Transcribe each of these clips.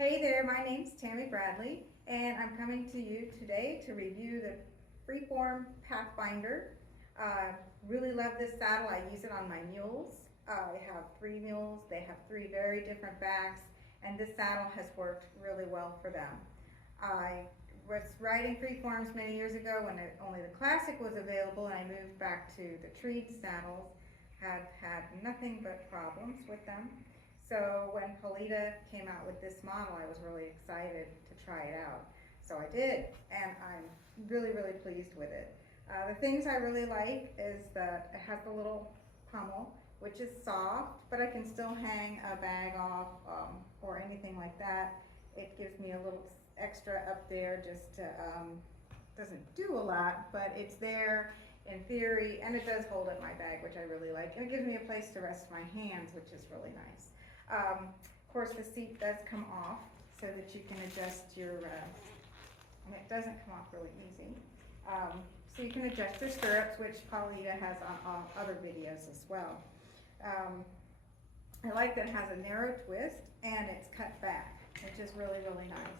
Hey there, my name's Tammy Bradley, and I'm coming to you today to review the Freeform Pathfinder. Uh, really love this saddle. I use it on my mules. I have 3 mules. They have 3 very different backs, and this saddle has worked really well for them. I was riding Freeforms many years ago when only the Classic was available, and I moved back to the treed saddles. Have had nothing but problems with them. So when Polita came out with this model, I was really excited to try it out. So I did, and I'm really, really pleased with it. The things I really like is that it has the little pommel, which is soft, but I can still hang a bag off or anything like that. It gives me a little extra up there just to, doesn't do a lot, but it's there in theory, and it does hold up my bag, which I really like. And it gives me a place to rest my hands, which is really nice. Of course, the seat does come off so that you can adjust your, and it doesn't come off really easy. So you can adjust your stirrups, which Paulita has on other videos as well. I like that it has a narrow twist and it's cut back, which is really, really nice.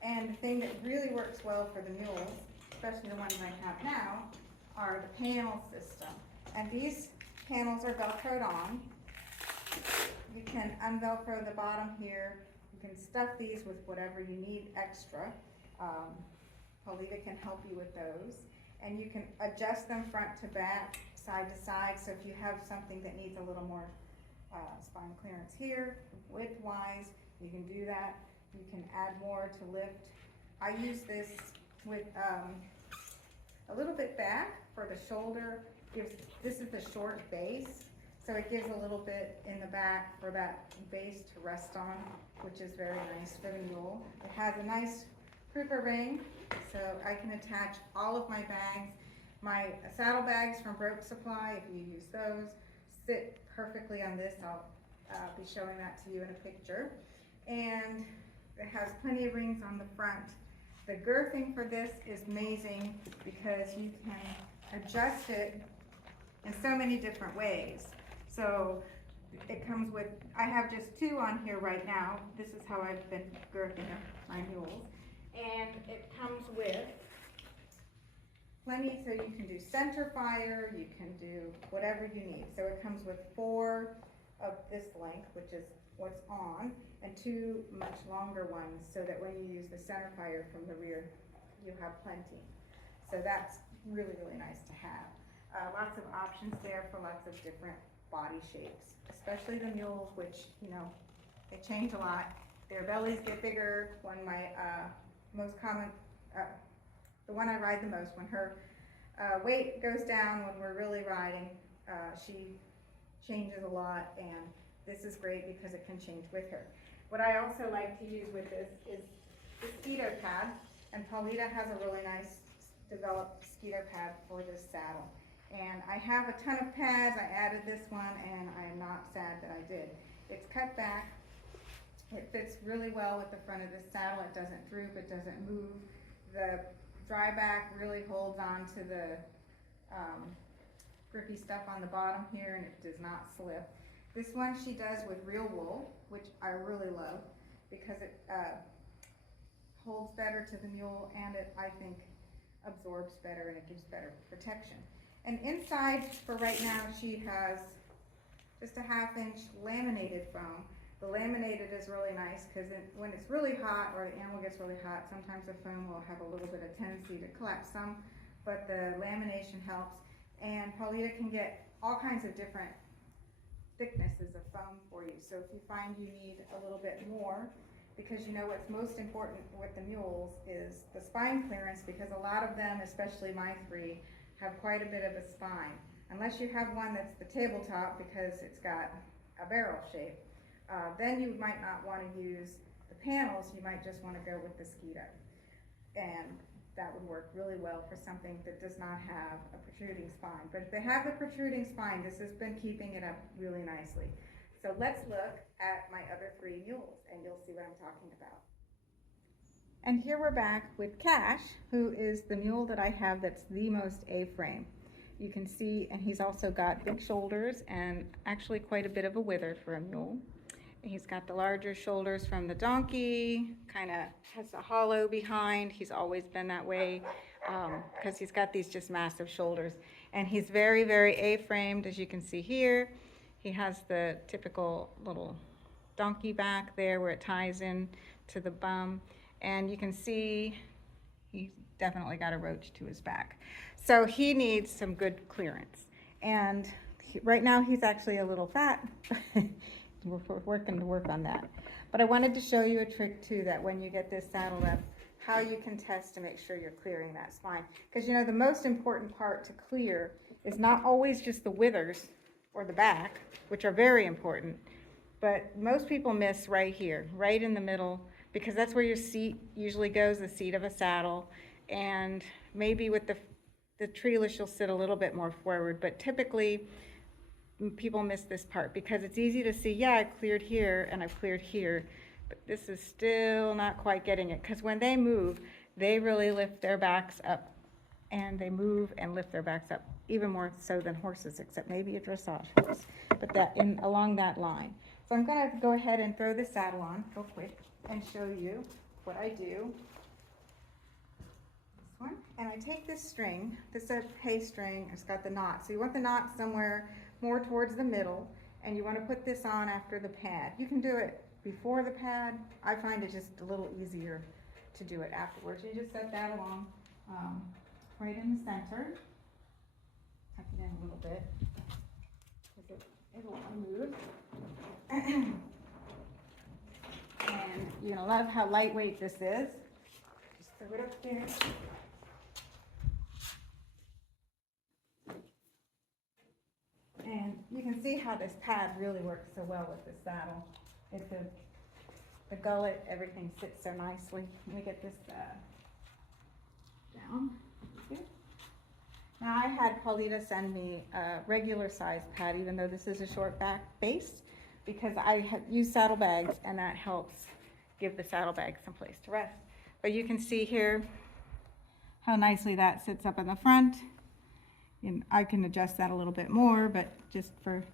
And the thing that really works well for the mules, especially the ones I have now, are the panel system. And these panels are Velcroed on. You can unvelcro the bottom here. You can stuff these with whatever you need extra. Polita can help you with those. And you can adjust them front to back, side to side. So if you have something that needs a little more spine clearance here, width-wise, you can do that. You can add more to lift. I use this with a little bit back for the shoulder. This is the short base. So it gives a little bit in the back for that base to rest on, which is very nice for the mule. It has a nice crupper ring, so I can attach all of my bags. My saddle bags from Broke Supply, if you use those, sit perfectly on this. I'll be showing that to you in a picture. And it has plenty of rings on the front. The girthing for this is amazing because you can adjust it in so many different ways. So it comes with, I have just 2 on here right now. This is how I've been girthing my mules. And it comes with plenty, so you can do center fire, you can do whatever you need. So it comes with 4 of this length, which is what's on, and 2 much longer ones, so that when you use the center fire from the rear, you have plenty. So that's really, really nice to have. Lots of options there for lots of different body shapes, especially the mules, which, you know, they change a lot. Their bellies get bigger. When my most common, the one I ride the most, when her weight goes down when we're really riding, she changes a lot, and this is great because it can change with her. What I also like to use with this is the mosquito pad, and Paulita has a really nice developed mosquito pad for this saddle. And I have a ton of pads. I added this one, and I am not sad that I did. It's cut back. It fits really well with the front of the saddle. It doesn't droop, it doesn't move. The dry back really holds on to the grippy stuff on the bottom here, and it does not slip. This one she does with real wool, which I really love because it holds better to the mule, and it, I think, absorbs better, and it gives better protection. And inside, for right now, she has just a 1/2-inch laminated foam. The laminated is really nice because when it's really hot, or the animal gets really hot, sometimes the foam will have a little bit of tendency to collapse some, but the lamination helps. And Paulita can get all kinds of different thicknesses of foam for you. So if you find you need a little bit more, because you know what's most important with the mules is the spine clearance, because a lot of them, especially my 3, have quite a bit of a spine. Unless you have one that's the tabletop because it's got a barrel shape, then you might not want to use the panels. You might just want to go with the Skeeto, and that would work really well for something that does not have a protruding spine. But if they have the protruding spine, this has been keeping it up really nicely. So let's look at my other 3 mules, and you'll see what I'm talking about. And here we're back with Cash, who is the mule that I have that's the most A-frame. You can see, and he's also got big shoulders and actually quite a bit of a wither for a mule. He's got the larger shoulders from the donkey, kind of has a hollow behind. He's always been that way because he's got these just massive shoulders. And he's very, very A-framed, as you can see here. He has the typical little donkey back there where it ties in to the bum. And you can see he's definitely got a roach to his back. So he needs some good clearance. And right now he's actually a little fat. We're working to work on that. But I wanted to show you a trick too, that when you get this saddled up, how you can test to make sure you're clearing that spine. Because you know, the most important part to clear is not always just the withers or the back, which are very important, but most people miss right here, right in the middle, because that's where your seat usually goes, the seat of a saddle. And maybe with the treeless, you'll sit a little bit more forward, but typically people miss this part because it's easy to see, yeah, I cleared here and I've cleared here, but this is still not quite getting it, because when they move, they really lift their backs up, and they move and lift their backs up even more so than horses, except maybe a dressage horse, but that along that line. So I'm going to go ahead and throw the saddle on real quick and show you what I do. This one, and I take this string, this is a hay string, it's got the knot, so you want the knot somewhere more towards the middle, and you want to put this on after the pad. You can do it before the pad. I find it just a little easier to do it afterwards. You just set that along right in the center. Tuck it in a little bit because it'll move. And you're going to love how lightweight this is. Just throw it up there. And you can see how this pad really works so well with the saddle. It's the gullet, everything sits so nicely. Let me get this down. Now I had Paulita send me a regular size pad, even though this is a short back base, because I have used saddlebags, and that helps give the saddlebag some place to rest. But you can see here how nicely that sits up in the front. And I can adjust that a little bit more, but just for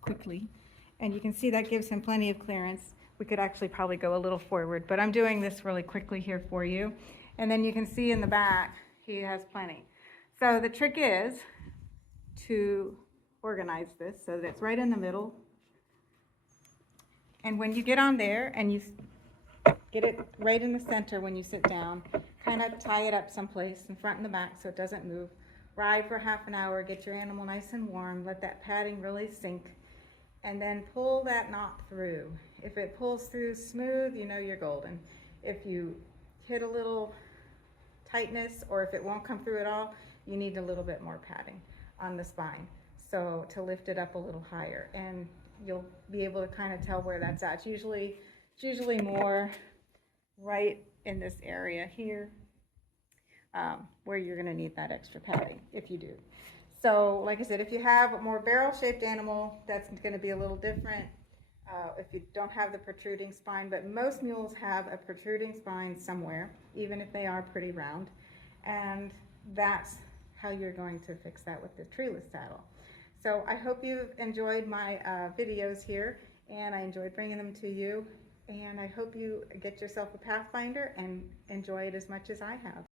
quickly. And you can see that gives him plenty of clearance. We could actually probably go a little forward, but I'm doing this really quickly here for you. And then you can see in the back, he has plenty. So the trick is to organize this so that it's right in the middle. And when you get on there and you get it right in the center when you sit down, kind of tie it up someplace in front and the back so it doesn't move. Ride for half an hour, get your animal nice and warm, let that padding really sink, and then pull that knot through. If it pulls through smooth, you know you're golden. If you hit a little tightness, or if it won't come through at all, you need a little bit more padding on the spine, so to lift it up a little higher, and you'll be able to kind of tell where that's at. It's usually more right in this area here. Where you're going to need that extra padding if you do. So like I said, if you have a more barrel-shaped animal, that's going to be a little different if you don't have the protruding spine, but most mules have a protruding spine somewhere, even if they are pretty round, and that's how you're going to fix that with the treeless saddle. So I hope you've enjoyed my videos here, and I enjoyed bringing them to you, and I hope you get yourself a Pathfinder and enjoy it as much as I have.